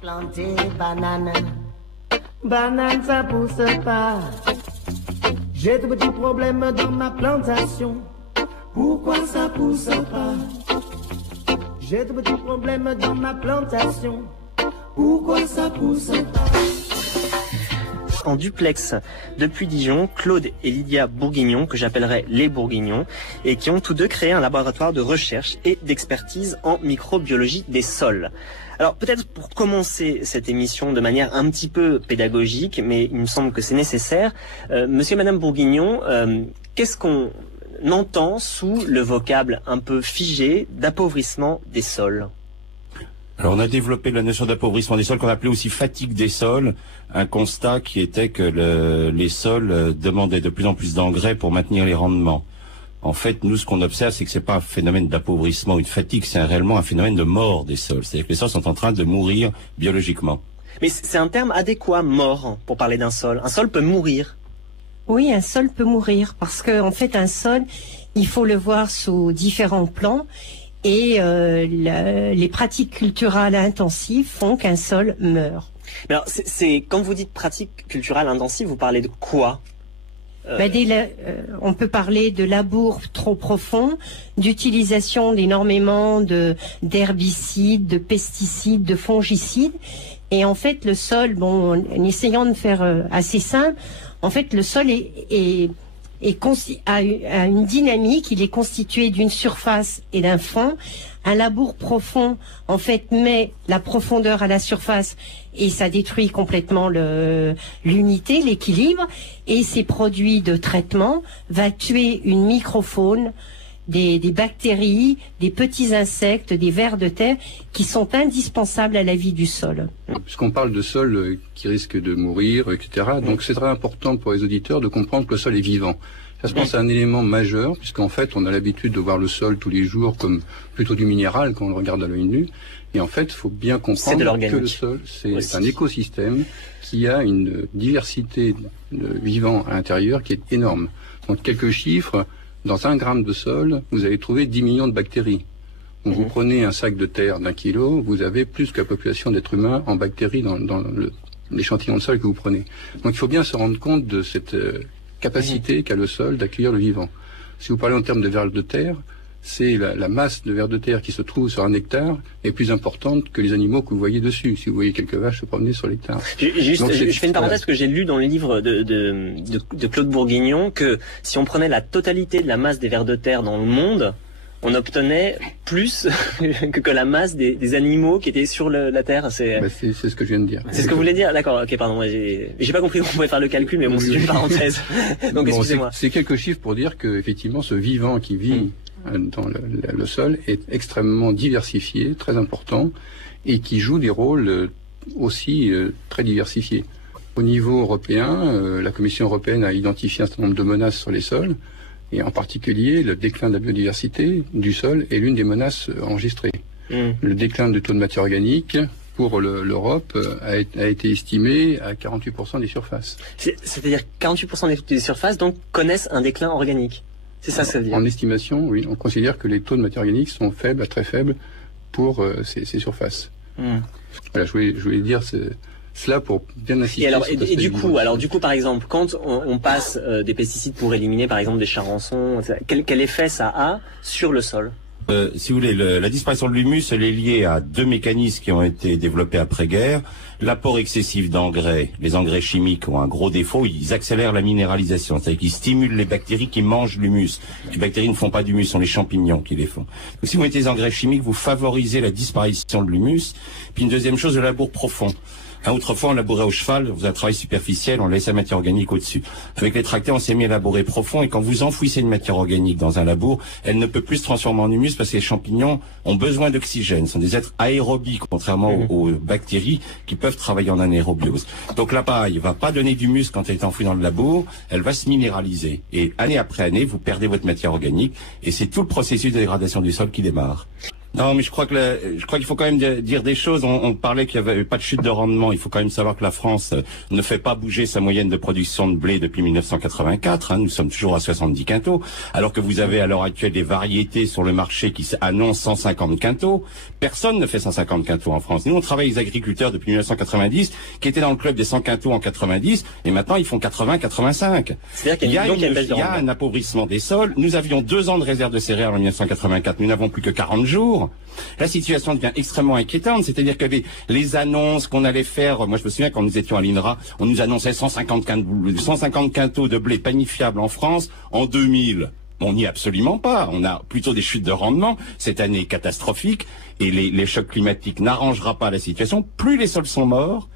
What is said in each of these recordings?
planter banane. Banane, ça pousse pas. J'ai de petits problèmes dans ma plantation. Pourquoi ça pousse pas? J'ai de petits problèmes dans ma plantation. Pourquoi ça pousse pas? En duplex depuis Dijon, Claude et Lydia Bourguignon, que j'appellerai les Bourguignons, et qui ont tous deux créé un laboratoire de recherche et d'expertise en microbiologie des sols. Alors peut-être pour commencer cette émission de manière un petit peu pédagogique, mais il me semble que c'est nécessaire, monsieur et madame Bourguignon, qu'est-ce qu'on entend sous le vocable un peu figé d'appauvrissement des sols? Alors on a développé la notion d'appauvrissement des sols qu'on appelait aussi fatigue des sols, un constat qui était que les sols demandaient de plus en plus d'engrais pour maintenir les rendements. En fait, nous, ce qu'on observe, c'est que c'est pas un phénomène d'appauvrissement ou de fatigue, c'est réellement un phénomène de mort des sols. C'est-à-dire que les sols sont en train de mourir biologiquement. Mais c'est un terme adéquat, mort, pour parler d'un sol. Un sol peut mourir. Oui, un sol peut mourir, parce que en fait, un sol, il faut le voir sous différents plans. Et les pratiques culturelles intensives font qu'un sol meurt. Mais alors, quand vous dites pratiques culturelles intensives, vous parlez de quoi? On peut parler de labour trop profond, d'utilisation d'énormément d'herbicides, de pesticides, de fongicides. Et en fait, le sol, bon, en essayant de faire assez simple, en fait, le sol a une dynamique, il est constitué d'une surface et d'un fond. Un labour profond, en fait, met la profondeur à la surface et ça détruit complètement l'unité, l'équilibre. Et ces produits de traitement va tuer une microfaune, des bactéries, des petits insectes, des vers de terre qui sont indispensables à la vie du sol. Puisqu'on parle de sol qui risque de mourir, etc., donc c'est très important pour les auditeurs de comprendre que le sol est vivant. Ça, je pense, c'est un élément majeur, puisqu'en fait, on a l'habitude de voir le sol tous les jours comme plutôt du minéral quand on le regarde à l'œil nu. Et en fait, il faut bien comprendre que le sol, c'est un écosystème qui a une diversité de vivants à l'intérieur qui est énorme. Donc, quelques chiffres. Dans 1 gramme de sol, vous allez trouver 10 millions de bactéries. Donc, vous prenez un sac de terre d'1 kilo, vous avez plus que la population d'êtres humains en bactéries dans l'échantillon de sol que vous prenez. Donc, il faut bien se rendre compte de cette capacité qu'a le sol d'accueillir le vivant. Si vous parlez en termes de vers de terre, c'est la masse de vers de terre qui se trouve sur 1 hectare est plus importante que les animaux que vous voyez dessus. Si vous voyez quelques vaches se promener sur l'hectare. Je fais une parenthèse parce que j'ai lu dans le livre de Claude Bourguignon que si on prenait la totalité de la masse des vers de terre dans le monde, on obtenait plus que la masse des animaux qui étaient sur la Terre. C'est ce que je viens de dire. C'est ce que vous voulez dire? D'accord, ok, pardon. J'ai pas compris qu'on pouvait faire le calcul, mais bon, c'est une parenthèse. Donc excusez-moi. C'est quelques chiffres pour dire que effectivement, ce vivant qui vit dans le sol est extrêmement diversifié, très important, et qui joue des rôles aussi très diversifiés. Au niveau européen, la Commission européenne a identifié un certain nombre de menaces sur les sols, et en particulier le déclin de la biodiversité du sol est l'une des menaces enregistrées. Le déclin du taux de matière organique pour l'Europe a été estimé à 48% des surfaces. C'est-à-dire 48% des surfaces donc connaissent un déclin organique. C'est ça, ça veut dire. En estimation, oui, on considère que les taux de matière organique sont faibles à très faibles pour ces surfaces. Voilà, je voulais dire cela pour bien insister. Et du coup, par exemple, quand on passe des pesticides pour éliminer, par exemple, des charançons, quel effet ça a sur le sol? Si vous voulez, la disparition de l'humus, elle est liée à 2 mécanismes qui ont été développés après-guerre. L'apport excessif d'engrais, les engrais chimiques ont un gros défaut, ils accélèrent la minéralisation, c'est-à-dire qu'ils stimulent les bactéries qui mangent l'humus. Les bactéries ne font pas d'humus, ce sont les champignons qui les font. Donc, si vous mettez des engrais chimiques, vous favorisez la disparition de l'humus. Puis une deuxième chose, le labour profond. Autrefois, on labourait au cheval, on faisait un travail superficiel, on laissait la matière organique au-dessus. Avec les tracteurs, on s'est mis à labourer profond, et quand vous enfouissez une matière organique dans un labour, elle ne peut plus se transformer en humus parce que les champignons ont besoin d'oxygène. Ce sont des êtres aérobies, contrairement aux bactéries qui peuvent travailler en anaérobiose. Donc la paille va pas donner d'humus quand elle est enfouie dans le labour, elle va se minéraliser. Et année après année, vous perdez votre matière organique, et c'est tout le processus de dégradation du sol qui démarre. Non, mais je crois qu'il faut quand même dire des choses. On parlait qu'il n'y avait pas de chute de rendement. Il faut quand même savoir que la France ne fait pas bouger sa moyenne de production de blé depuis 1984. Nous sommes toujours à 70 quintaux, alors que vous avez à l'heure actuelle des variétés sur le marché qui annoncent 150 quintaux. Personne ne fait 150 quintaux en France. Nous, on travaille les agriculteurs depuis 1990, qui étaient dans le club des 100 quintaux en 90, et maintenant ils font 80, 85. C'est-à-dire qu'il y a un appauvrissement des sols. Nous avions 2 ans de réserve de céréales en 1984. Nous n'avons plus que 40 jours. La situation devient extrêmement inquiétante, c'est-à-dire que les annonces qu'on allait faire, moi je me souviens quand nous étions à l'INRA, on nous annonçait 150 quintaux de blé panifiable en France en 2000. On n'y est absolument pas. On a plutôt des chutes de rendement. Cette année est catastrophique et les chocs climatiques n'arrangera pas la situation. Plus les sols sont morts,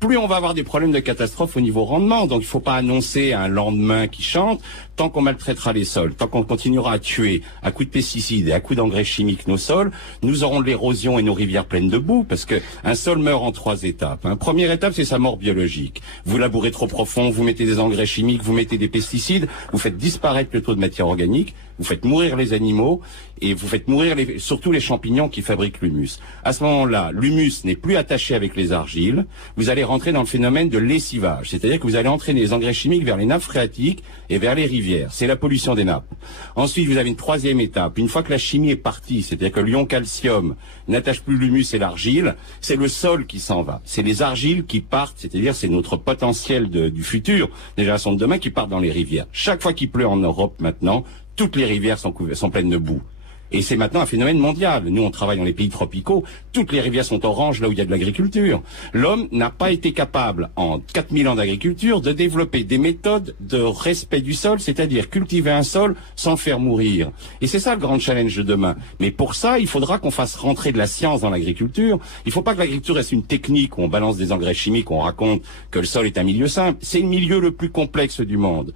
plus on va avoir des problèmes de catastrophe au niveau rendement. Donc il ne faut pas annoncer un lendemain qui chante. Tant qu'on maltraitera les sols, tant qu'on continuera à tuer à coups de pesticides et à coups d'engrais chimiques nos sols, nous aurons de l'érosion et nos rivières pleines de boue, parce que un sol meurt en 3 étapes. Première étape, c'est sa mort biologique. Vous labourez trop profond, vous mettez des engrais chimiques, vous mettez des pesticides, vous faites disparaître le taux de matière organique, vous faites mourir les animaux et vous faites mourir surtout les champignons qui fabriquent l'humus. À ce moment-là, l'humus n'est plus attaché avec les argiles. Vous allez rentrer dans le phénomène de lessivage, c'est-à-dire que vous allez entraîner les engrais chimiques vers les nappes phréatiques et vers les rivières. C'est la pollution des nappes. Ensuite, vous avez une 3e étape. Une fois que la chimie est partie, c'est-à-dire que l'ion calcium n'attache plus l'humus et l'argile, c'est le sol qui s'en va. C'est les argiles qui partent, c'est-à-dire c'est notre potentiel du futur, des générations de demain, qui partent dans les rivières. Chaque fois qu'il pleut en Europe maintenant, toutes les rivières sont pleines de boue. Et c'est maintenant un phénomène mondial. Nous, on travaille dans les pays tropicaux. Toutes les rivières sont oranges là où il y a de l'agriculture. L'homme n'a pas été capable, en 4000 ans d'agriculture, de développer des méthodes de respect du sol, c'est-à-dire cultiver un sol sans faire mourir. Et c'est ça le grand challenge de demain. Mais pour ça, il faudra qu'on fasse rentrer de la science dans l'agriculture. Il ne faut pas que l'agriculture reste une technique où on balance des engrais chimiques, où on raconte que le sol est un milieu simple. C'est le milieu le plus complexe du monde.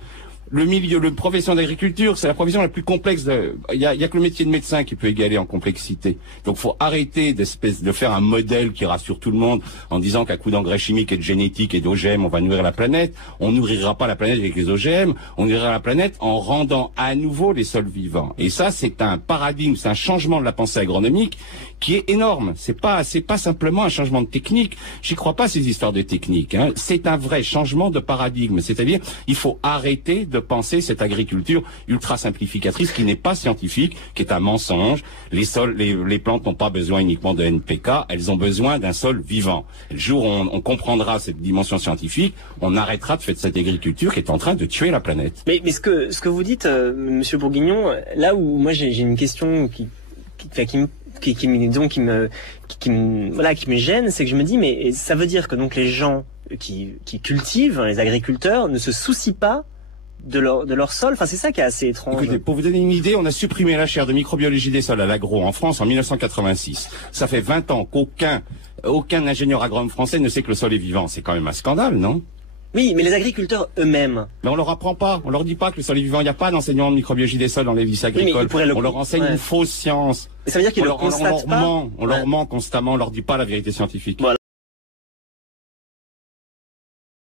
Le profession d'agriculture, c'est la profession la plus complexe. Il y a que le métier de médecin qui peut égaler en complexité. Donc, faut arrêter de faire un modèle qui rassure tout le monde en disant qu'à coup d'engrais chimiques et de génétique et d'OGM, on va nourrir la planète. On nourrira pas la planète avec les OGM. On nourrira la planète en rendant à nouveau les sols vivants. Et ça, c'est un paradigme, c'est un changement de la pensée agronomique qui est énorme. C'est pas simplement un changement de technique. J'y crois pas ces histoires de technique. C'est un vrai changement de paradigme. C'est-à-dire, il faut arrêter de penser cette agriculture ultra simplificatrice qui n'est pas scientifique, qui est un mensonge. Les sols, les plantes n'ont pas besoin uniquement de NPK, elles ont besoin d'un sol vivant. Le jour où on comprendra cette dimension scientifique, on arrêtera de faire cette agriculture qui est en train de tuer la planète. Mais ce que vous dites, Monsieur Bourguignon, là où moi j'ai une question qui me gêne, c'est que je me dis, mais ça veut dire que donc les gens qui cultivent, les agriculteurs, ne se soucient pas de leur sol. Enfin, c'est ça qui est assez étrange. Écoutez, pour vous donner une idée, on a supprimé la chaire de microbiologie des sols à l'agro en France en 1986. Ça fait 20 ans qu'aucun ingénieur agronome français ne sait que le sol est vivant. C'est quand même un scandale, non? Oui, mais les agriculteurs eux-mêmes. Mais on leur apprend pas. On leur dit pas que le sol est vivant. Il n'y a pas d'enseignement de microbiologie des sols dans les lycées agricoles. Oui, on leur enseigne une fausse science. Mais ça veut dire qu'ils le constatent pas. On leur ment constamment. On leur dit pas la vérité scientifique. Voilà.